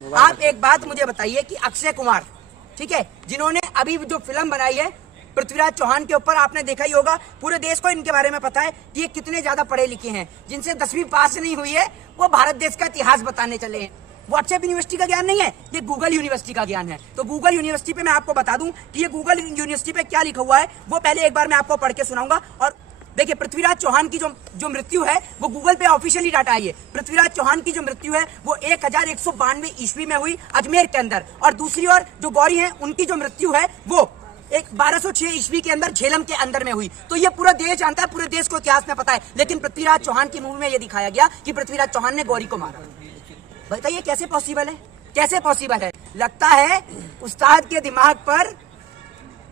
आप एक बात मुझे बताइए कि अक्षय कुमार, ठीक है, जिन्होंने अभी जो फिल्म बनाई है पृथ्वीराज चौहान के ऊपर, आपने देखा ही होगा, पूरे देश को इनके बारे में पता है कि ये कितने ज्यादा पढ़े लिखे हैं। जिनसे 10वीं पास नहीं हुई है वो भारत देश का इतिहास बताने चले हैं। व्हाट्सएप यूनिवर्सिटी का ज्ञान नहीं है, ये गूगल यूनिवर्सिटी का ज्ञान है। तो गूगल यूनिवर्सिटी पे मैं आपको बता दूं कि ये गूगल यूनिवर्सिटी पे क्या लिखा हुआ है वो पहले एक बार मैं आपको पढ़ के सुनाऊंगा। और देखिए, पृथ्वीराज चौहान की जो मृत्यु है वो गूगल पे ऑफिशियली डाटा आई है। पृथ्वीराज चौहान की जो मृत्यु है वो 1192 ईस्वी में हुई अजमेर के अंदर। और दूसरी ओर जो गौरी है उनकी जो मृत्यु है वो 1206 ईस्वी के अंदर झेलम के अंदर में हुई। तो ये पूरा देश जानता है, पूरे देश को इतिहास में पता है। लेकिन पृथ्वीराज चौहान की मूवी में ये दिखाया गया कि पृथ्वीराज चौहान ने गौरी को मारा। बताइए कैसे पॉसिबल है, कैसे पॉसिबल है? लगता है उस्ताद के दिमाग पर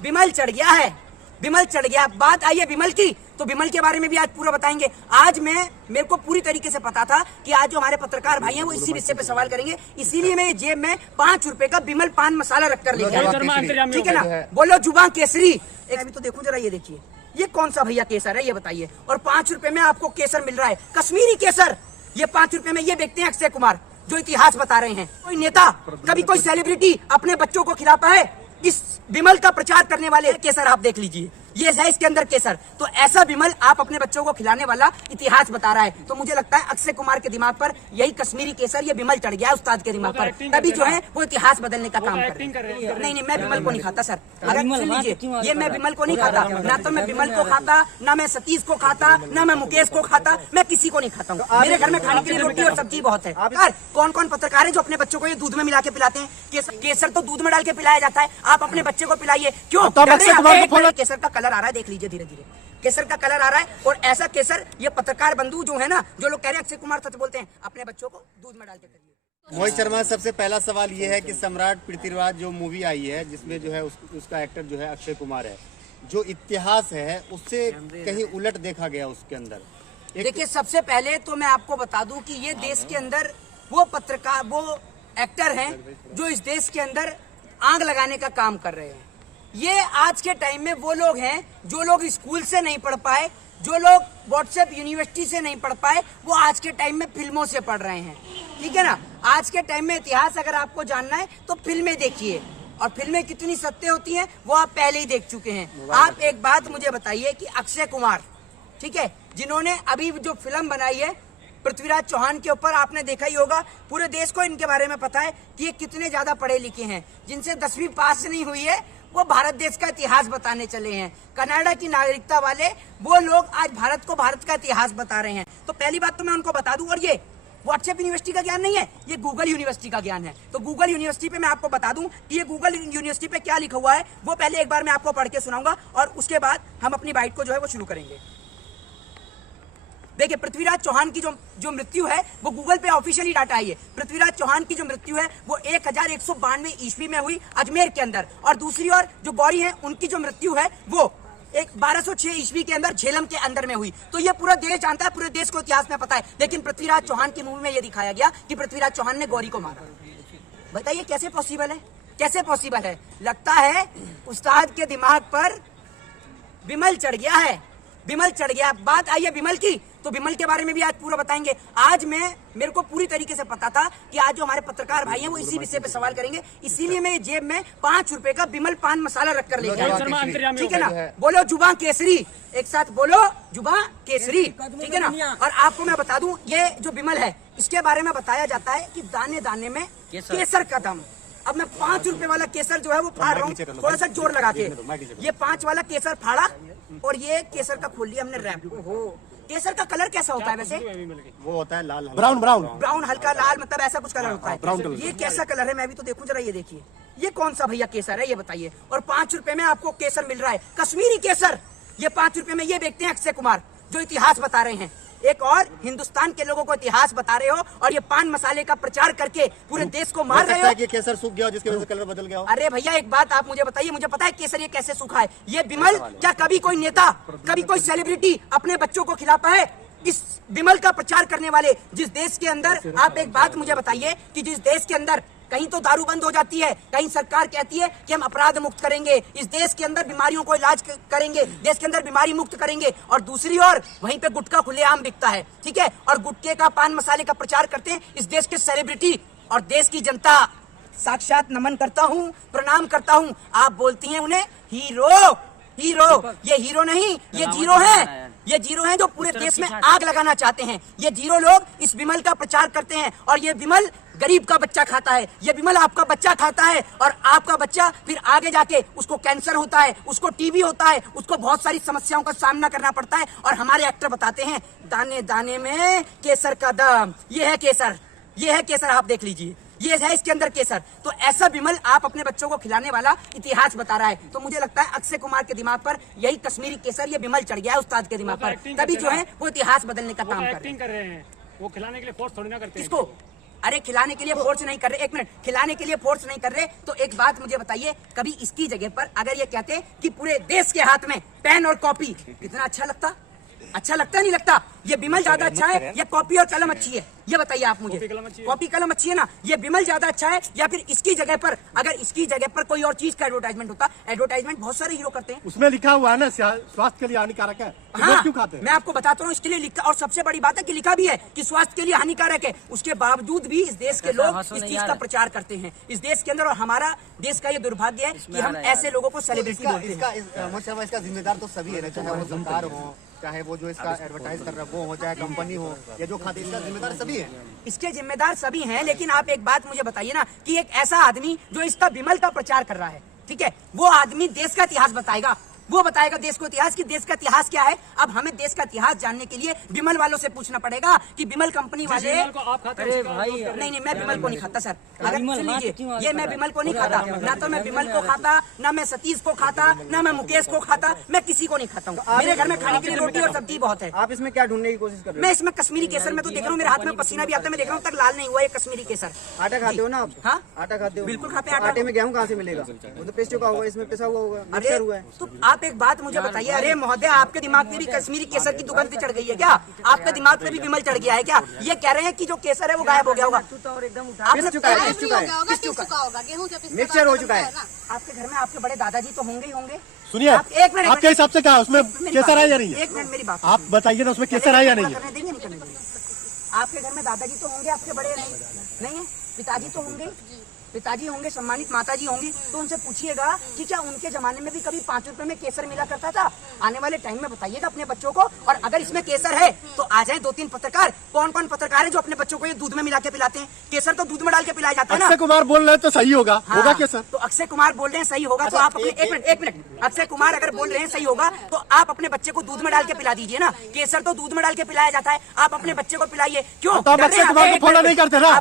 बिमल चढ़ गया है, बिमल चढ़ गया। बात आई है बिमल की, तो बिमल के बारे में भी आज पूरा बताएंगे। आज मेरे को पूरी तरीके से पता था कि आज जो हमारे पत्रकार भाई हैं वो इसी विषय पे सवाल करेंगे, इसीलिए मैं जेब में 5 रुपए का बिमल पान मसाला रखकर लेके आया, ठीक है ना। बोलो जुबान केसरी, एक अभी तो देखो जरा, ये देखिए ये कौन सा भैया केसर है ये बताइए। और 5 रुपए में आपको केसर मिल रहा है, कश्मीरी केसर। ये 5 रुपए में ये बेचते हैं अक्षय कुमार, जो इतिहास बता रहे हैं। कोई नेता, कभी कोई सेलिब्रिटी अपने बच्चों को खिलाता है इस विमल का प्रचार करने वाले केसर? आप देख लीजिए, ये है इसके अंदर केसर। तो ऐसा विमल आप अपने बच्चों को खिलाने वाला इतिहास बता रहा है। तो मुझे लगता है अक्षय कुमार के दिमाग पर यही कश्मीरी केसर, ये विमल चढ़ गया है उस्ताद के दिमाग पर, तभी जो है वो इतिहास बदलने का काम कर रहे हैं। नहीं, मैं विमल को नहीं खाता सर। अगर सुन लीजिए, ये मैं विमल को नहीं खाता, ना तो मैं विमल को खाता, ना मैं सतीश को खाता, ना मैं मुकेश को खाता, मैं किसी को नहीं खाता हूँ। मेरे घर में खाने के लिए रोटी और सब्जी बहुत है। कौन कौन पत्रकार है जो अपने बच्चों को ये दूध में मिला के पिलाते हैं? केसर तो दूध में डाल के पिलाया जाता है, आप अपने बच्चे को पिलाइए। क्यों? केसर का कलर आ रहा है, देख लीजिए, धीरे धीरे केसर का कलर आ रहा है। और ऐसा केसर ये पत्रकार बंधु जो है ना, जो लोग कह रहे हैं अक्षय कुमार सच बोलते हैं, अपने बच्चों को दूध में डाल के करिए। मोहित शर्मा, सबसे पहला सवाल ये है कि सम्राट पृथ्वीराज जो मूवी आई है जिसमें जो है उसका एक्टर जो है अक्षय कुमार है, जो इतिहास है उससे कहीं उलट देखा गया उसके अंदर। देखिए, सबसे पहले तो मैं आपको बता दूं कि ये देश के अंदर वो पत्रकार, वो एक्टर हैं जो इस देश के अंदर आग लगाने का काम कर रहे हैं। ये आज के टाइम में वो लोग हैं जो लोग स्कूल से नहीं पढ़ पाए, जो लोग व्हाट्सएप यूनिवर्सिटी से नहीं पढ़ पाए, वो आज के टाइम में फिल्मों से पढ़ रहे हैं, ठीक है ना। आज के टाइम में इतिहास अगर आपको जानना है तो फिल्में देखिए, और फिल्में कितनी सत्य होती हैं वो आप पहले ही देख चुके हैं। आप एक बात मुझे बताइए कि अक्षय कुमार, ठीक है, जिन्होंने अभी जो फिल्म बनाई है पृथ्वीराज चौहान के ऊपर, आपने देखा ही होगा, पूरे देश को इनके बारे में पता है कि ये कितने ज्यादा पढ़े लिखे हैं। जिनसे 10वीं पास नहीं हुई है वो भारत देश का इतिहास बताने चले हैं। कनाडा की नागरिकता वाले वो लोग आज भारत को, भारत का इतिहास बता रहे हैं। तो पहली बात तो मैं उनको बता दूं, और ये व्हाट्सएप यूनिवर्सिटी का ज्ञान नहीं है, ये गूगल यूनिवर्सिटी का ज्ञान है। तो गूगल यूनिवर्सिटी पे मैं आपको बता दूं कि ये गूगल यूनिवर्सिटी पे क्या लिखा हुआ है वो पहले एक बार मैं आपको पढ़ के सुनाऊंगा, और उसके बाद हम अपनी बाइट को जो है वो शुरू करेंगे। देखिए, पृथ्वीराज चौहान की जो मृत्यु है वो गूगल पे ऑफिशियली डाटा आई है। पृथ्वीराज चौहान की जो मृत्यु है वो 1192 ईस्वी में हुई अजमेर के अंदर। और दूसरी ओर जो गौरी है उनकी जो मृत्यु है वो 1206 ईस्वी के अंदर झेलम के अंदर में हुई। तो ये पूरा देश जानता है, पूरे देश को इतिहास में पता है। लेकिन पृथ्वीराज चौहान की मूवी में ये दिखाया गया कि पृथ्वीराज चौहान ने गौरी को मारा। बताइए कैसे पॉसिबल है, कैसे पॉसिबल है? लगता है उस्ताद के दिमाग पर बिमल चढ़ गया है, बिमल चढ़ गया। बात आई है बिमल की, तो बिमल के बारे में भी आज पूरा बताएंगे। आज मेरे को पूरी तरीके से पता था कि आज जो हमारे पत्रकार भाई हैं वो इसी विषय पे सवाल करेंगे, इसीलिए मैं जेब में 5 रुपए का बिमल पान मसाला रखकर लेके आया, ठीक है ना। बोलो जुबान केसरी, एक साथ बोलो जुबान केसरी, ठीक है ना। और आपको मैं बता दूं, ये जो बिमल है इसके बारे में बताया जाता है कि दाने दाने में केसर का दम। अब मैं 5 रुपए वाला केसर जो है वो फाड़ रहा हूँ, थोड़ा सा जोर लगा के। ये 5 वाला केसर फाड़ा और ये केसर का खोल लिया हमने रैप। केसर का कलर कैसा होता है वैसे? वो होता है लाल, ब्राउन हल्का लाल, मतलब ऐसा कुछ कलर होता है। ये कैसा कलर है मैं भी तो देखूं जरा, ये देखिए ये कौन सा भैया केसर है ये बताइए। और 5 रुपए में आपको केसर मिल रहा है, कश्मीरी केसर। ये 5 रुपए में ये बेचते हैं अक्षय कुमार, जो इतिहास बता रहे हैं। एक और हिंदुस्तान के लोगों को इतिहास बता रहे हो, और ये पान मसाले का प्रचार करके पूरे देश को मार रहे हो। कि केसर सूख गया जिसकी वजह से कलर बदल गया। अरे भैया एक बात आप मुझे बताइए, मुझे पता है केसर ये कैसे सूखा है। ये बिमल, क्या कभी कोई नेता, कभी कोई सेलिब्रिटी अपने बच्चों को खिलाता है इस विमल का प्रचार करने वाले? जिस देश के अंदर, आप एक बात मुझे बताइए कि जिस देश के अंदर कहीं तो दारू बंद हो जाती है, कहीं सरकार कहती है कि हम अपराध मुक्त करेंगे, इस देश के अंदर बीमारियों को इलाज करेंगे, देश के अंदर बीमारी मुक्त करेंगे, और दूसरी ओर वहीं पे गुटखा खुलेआम बिकता है, ठीक है, और गुटखे का, पान मसाले का प्रचार करते हैं इस देश के सेलिब्रिटी और देश की जनता साक्षात नमन करता हूँ, प्रणाम करता हूँ। आप बोलती हैं उन्हें हीरो, हीरो। ये हीरो नहीं, ये जीरो है। ये जीरो हैं जो पूरे देश में आग लगाना चाहते हैं। ये जीरो लोग इस विमल का प्रचार करते हैं और ये विमल गरीब का बच्चा खाता है। ये विमल आपका बच्चा खाता है और आपका बच्चा फिर आगे जाके उसको कैंसर होता है, उसको टीबी होता है, उसको बहुत सारी समस्याओं का सामना करना पड़ता है। और हमारे एक्टर बताते हैं दाने दाने में केसर का दम। ये है केसर, ये है केसर, आप देख लीजिए, ये है इसके अंदर केसर। तो ऐसा विमल आप अपने बच्चों को खिलाने वाला इतिहास बता रहा है। तो मुझे लगता है अक्षय कुमार के दिमाग पर यही कश्मीरी केसर, ये विमल चढ़ गया है उस्ताद के दिमाग पर, तभी जो है वो इतिहास बदलने का काम कर रहे हैं। वो खिलाने के लिए फोर्स थोड़ी ना करते हैं। किसको? अरे खिलाने के लिए फोर्स नहीं कर रहे, एक मिनट, खिलाने के लिए फोर्स नहीं कर रहे। तो एक बात मुझे बताइए, कभी इसकी जगह पर अगर ये कहते कि पूरे देश के हाथ में पेन और कॉपी, कितना अच्छा लगता? अच्छा लगता नहीं लगता? ये विमल ज्यादा अच्छा है या कॉपी और कलम अच्छी है? ये बताइए आप मुझे। कॉपी कलम अच्छी है ना? ये विमल ज्यादा अच्छा है या फिर इसकी जगह पर, अगर इसकी जगह पर कोई और चीज का एडवर्टाइजमेंट होता? एडवर्टाइजमेंट बहुत सारे हीरो करते हैं। उसमें लिखा हुआ है ना स्वास्थ्य के लिए हानिकारक है। हाँ, क्यों खाते हैं? मैं आपको बताता हूँ इसके लिए लिखा, और सबसे बड़ी बात है कि लिखा भी है कि स्वास्थ्य के लिए हानिकारक है। उसके बावजूद भी इस देश के लोग इस चीज का प्रचार करते हैं इस देश के अंदर। और हमारा देश का ये दुर्भाग्य है कि हम ऐसे लोगों को सेलिब्रिटी बोलते हैं। इसका जिम्मेदार तो सभी है ना, चाहे वो सरकार हो, चाहे वो जो इसका एडवर्टाइज कर रहा है वो हो, चाहे कंपनी हो, या जो खाते, इसका जिम्मेदार सभी है। इसके जिम्मेदार सभी हैं। लेकिन आप एक बात मुझे बताइए ना कि एक ऐसा आदमी जो इसका विमल का प्रचार कर रहा है, ठीक है, वो आदमी देश का इतिहास बताएगा, वो बताएगा देश को इतिहास कि देश का इतिहास क्या है। अब हमें देश का इतिहास जानने के लिए विमल वालों से पूछना पड़ेगा कि विमल कंपनी वाले। अरे भाई, नहीं, मैं विमल को नहीं खाता सर। अगर सुन लीजिए, ये मैं विमल को नहीं खाता, ना तो मैं विमल को खाता, ना मैं सतीश को खाता, ना मैं मुकेश को खाता, मैं किसी को नहीं खाता हूँ। मेरे घर में खाने के लिए रोटी और सब्जी बहुत है। आप इसमें क्या ढूंढने की कोशिश कर रहे हो? मैं इसमें कश्मीरी केसर में तो देख रहा हूँ, मेरे हाथ में पसीना भी आता है, मैं देख रहा हूँ तक लाल नहीं हुआ ये कश्मीरी केसर। आटा खाते हो ना आप? हाँ, आटा खाते हो? बिल्कुल खाते हैं। आटे में गेहूं कहाँ से मिलेगा? वो तो पेस्ट का होगा, इसमें पिसा हुआ होगा, मिक्सर हुआ है। तो आप एक बात मुझे बताइए, अरे महोदय, आपके दिमाग में भी कश्मीरी केसर की दुकान चढ़ गई है क्या? आपके दिमाग पे भी विमल चढ़ गया है क्या? ये कह रहे हैं कि जो केसर है वो गायब हो गया होगा। पिस चुका है, पिस चुका है, पिस चुका होगा, गेहूं से पिसता मिक्सचर हो चुका है। आपके घर में आपके बड़े दादाजी तो होंगे ही होंगे। सुनिए, एक मिनट, आपके हिसाब से क्या है उसमें केसर है या नहीं है? एक मिनट मेरी बात आप बताइए ना, उसमें केसर है या नहीं है? करने देंगे, नहीं करने देंगे। आपके घर में दादाजी तो होंगे, आपके बड़े नहीं है, पिताजी तो होंगे, पिताजी होंगे, सम्मानित माताजी होंगी, तो उनसे पूछिएगा कि क्या उनके जमाने में भी कभी 5 रुपए में केसर मिला करता था? आने वाले टाइम में बताइएगा अपने बच्चों को। और अगर इसमें केसर है तो आ जाए 2-3 पत्रकार। कौन कौन पत्रकार है जो अपने बच्चों को ये दूध में मिला के पिलाते हैं? केसर तो दूध में डाल के पिलाया जाता है ना। अक्षय कुमार बोल रहे हैं तो सही होगा, हाँ, होगा केसर? तो अक्षय कुमार बोल रहे हैं सही होगा, तो आप अपने एक मिनट, अक्षय कुमार अगर बोल रहे हैं सही होगा तो आप अपने बच्चे को दूध में डाल के पिला दीजिए ना। केसर तो दूध में डाल के पिलाया जाता है, आप अपने बच्चे को पिलाइए। क्यों? तो आप अक्षय कुमार को फॉलो नहीं करते ना?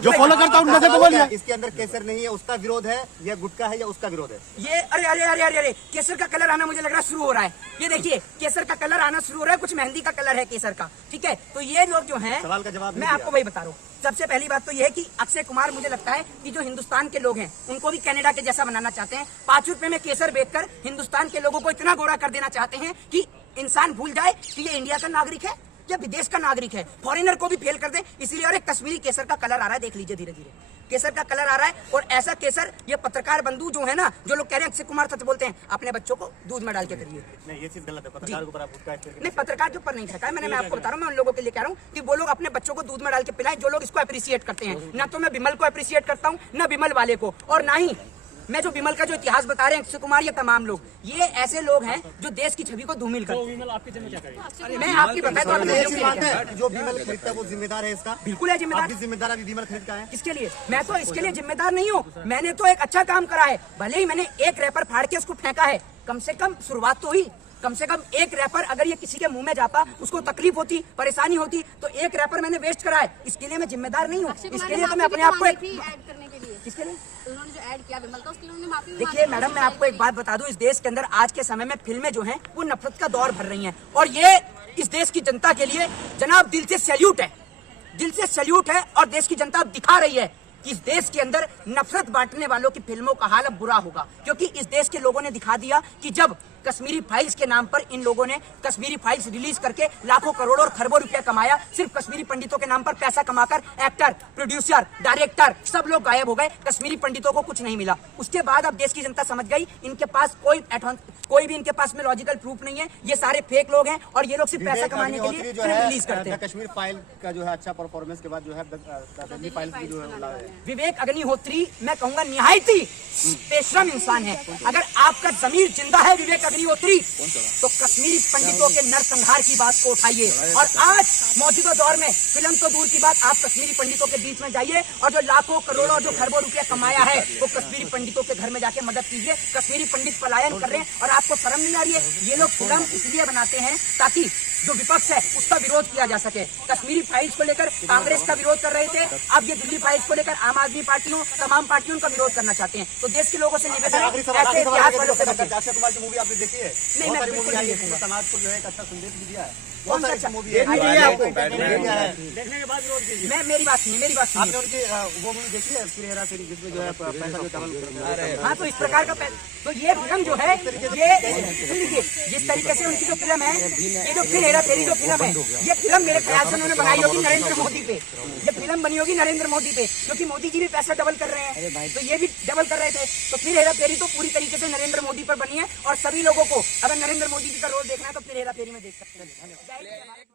जो फॉलो करता है उनमें से बोलिए। इसके अंदर केसर नहीं है, उसका विरोध है, या गुटखा है या उसका विरोध है? ये अरे अरे अरे अरे अरे केसर का कलर आना मुझे लग रहा है शुरू हो रहा है। ये देखिए, केसर का कलर आना शुरू हो रहा है, कुछ मेहंदी का कलर है केसर का, ठीक है। तो ये लोग जो हैं, सवाल का जवाब मैं आपको वही बता रहा हूँ। सबसे पहली बात तो ये है कि अक्षय कुमार, मुझे लगता है कि जो हिंदुस्तान के लोग हैं उनको भी कनाडा के जैसा बनाना चाहते हैं। 5 रुपए में केसर बेचकर हिंदुस्तान के लोगों को इतना गोरा कर देना चाहते हैं कि इंसान भूल जाए कि ये इंडिया का नागरिक है या विदेश का नागरिक है, फॉरेनर को भी फेल कर दे इसलिए। और एक कश्मीरी केसर का कलर आ रहा है, देख लीजिए, धीरे धीरे केसर का कलर आ रहा है। और ऐसा केसर, ये पत्रकार बंधु जो है ना, जो लोग कह रहे हैं अक्षय कुमार सच बोलते हैं, अपने बच्चों को दूध में डाल के करिए। नहीं, ये चीज गलत है। पत्रकार के ऊपर आप गुटखा नहीं, पत्रकार के ऊपर नहीं फेंका है मैंने, मैं आपको बता रहा हूँ, मैं उन लोगों के लिए कह रहा हूँ कि वो लोग अपने बच्चों को दूध में डाल के पिलाएं जो लोग इसको अप्रिशिएट करते हैं। ना तो मैं विमल को अप्रिशिएट करता हूँ, ना विमल वाले को, और ना ही मैं जो विमल का जो इतिहास बता रहे हैं अक्षय कुमार, ये तमाम लोग, ये ऐसे लोग हैं जो देश की छवि को धूमिल करते हैं। विमल आपके जन्म क्या करेगा? मैं आपकी बताया तो ऐसी बात है, जो विमल खरीदता है वो जिम्मेदार है इसका? बिल्कुल है आप जिम्मेदार। भी जिम्मेदार अभी विमल खरीद का है? किसके लिए? मैं तो इसके लिए जिम्मेदार नहीं हूँ। मैंने तो एक अच्छा काम करा है, भले ही मैंने एक रैपर फाड़ के उसको फेंका है, कम से कम शुरुआत तो हुई। कम से कम एक रैपर अगर ये किसी के मुंह में जाता, उसको तकलीफ होती, परेशानी होती, तो एक रैपर मैंने वेस्ट करा है। इसके लिए मैं जिम्मेदार नहीं हूँ। इसके लिए तो मैं अपने आप को किसके लिए उन्होंने जो ऐड किया विमल का, उसके लिए उन्होंने माफी भी देखिए मैडम, मैं आपको एक बात बता दूं, इस देश के अंदर आज के समय में फिल्में जो हैं वो नफरत का दौर भर रही हैं। और ये इस देश की जनता के लिए जनाब दिल से सैल्यूट है, दिल से सैल्यूट है। और देश की जनता अब दिखा रही है कि इस देश के अंदर नफरत बांटने वालों की फिल्मों का हाल अब बुरा होगा। क्योंकि इस देश के लोगों ने दिखा दिया कि जब कश्मीरी फाइल्स के नाम पर इन लोगों ने कश्मीरी फाइल्स रिलीज करके लाखों करोड़ों और खरबों रुपया कमाया। सिर्फ कश्मीरी पंडितों के नाम पर पैसा कमाकर एक्टर, प्रोड्यूसर, डायरेक्टर सब लोग गायब हो गए। कश्मीरी पंडितों को कुछ नहीं मिला। उसके बाद अब देश की जनता समझ गई इनके पास कोई भी इनके पास में लॉजिकल प्रूफ नहीं है। ये सारे फेक लोग हैं और ये लोग सिर्फ पैसा कमाने के लिए फिल्म रिलीज करते हैं। कश्मीर फाइल का जो है अच्छा परफॉर्मेंस के बाद जो है दिल्ली फाइल की जो है विवेक अग्निहोत्री मैं कहूंगा निहायत ही बेशरम इंसान है। अगर आपका जमीर जिंदा है विवेक अग्निहोत्री तो कश्मीरी पंडितों के नरसंहार की बात को उठाइए। और आज मौजूदा दौर में फिल्म तो दूर की बात, आप कश्मीरी पंडितों के बीच में जाइए और जो लाखों करोड़ों जो खरबों रुपया कमाया है वो कश्मीरी पंडितों के घर में जाके मदद कीजिए। कश्मीरी पंडित पलायन कर रहे हैं और आपको शर्म नहीं आ रही है। ये लोग फिल्म इसलिए बनाते हैं ताकि जो विपक्ष है उसका विरोध किया जा सके। कश्मीरी फाइल्स को लेकर कांग्रेस का विरोध कर रहे थे, अब ये दिल्ली फाइल्स को लेकर आम आदमी पार्टियों, तमाम पार्टियों का विरोध करना चाहते हैं। तो देश के लोगों से निवेदन है ऐसे इतिहास वालों से बचें। अक्षय कुमार की मूवी आपने देखी है? नहीं, मैं बिल्कुल मूवी आई नहीं है, देखूंगा। समाज को जो है एक अच्छा संदेश भी दिया है। कौन बहुत सा सारी मूवी देखनी चाहिए आपको। देखने के बाद विरोध कीजिए। मैं मेरी बात सुनिए, मेरी बात आपने सुनिए। उनकी वो मूवी देखी है फिर हेरा फेरी जिसमें जो है पैसा जो डबल करते हैं? हाँ, तो इस प्रकार का तो ये फिल्म जो है ये देखिए जिस तरीके से उनकी जो फिल्म है, ये जो फिर हेरा फेरी जो फिल्म है, ये फिल्म मेरे ख्याल से उन्होंने बनाई होगी नरेंद्र मोदी पे। ये फिल्म बनी होगी नरेंद्र मोदी पे क्योंकि मोदी जी भी पैसा डबल कर रहे हैं तो ये भी डबल कर रहे थे। तो फिर हेरा फेरी तो पूरी तरीके से नरेंद्र मोदी पर बनी है और सभी लोगों को अगर नरेंद्र मोदी जी का रोल देखना है तो फिर हेरा फेरी में देख सकते हैं। धन्यवाद।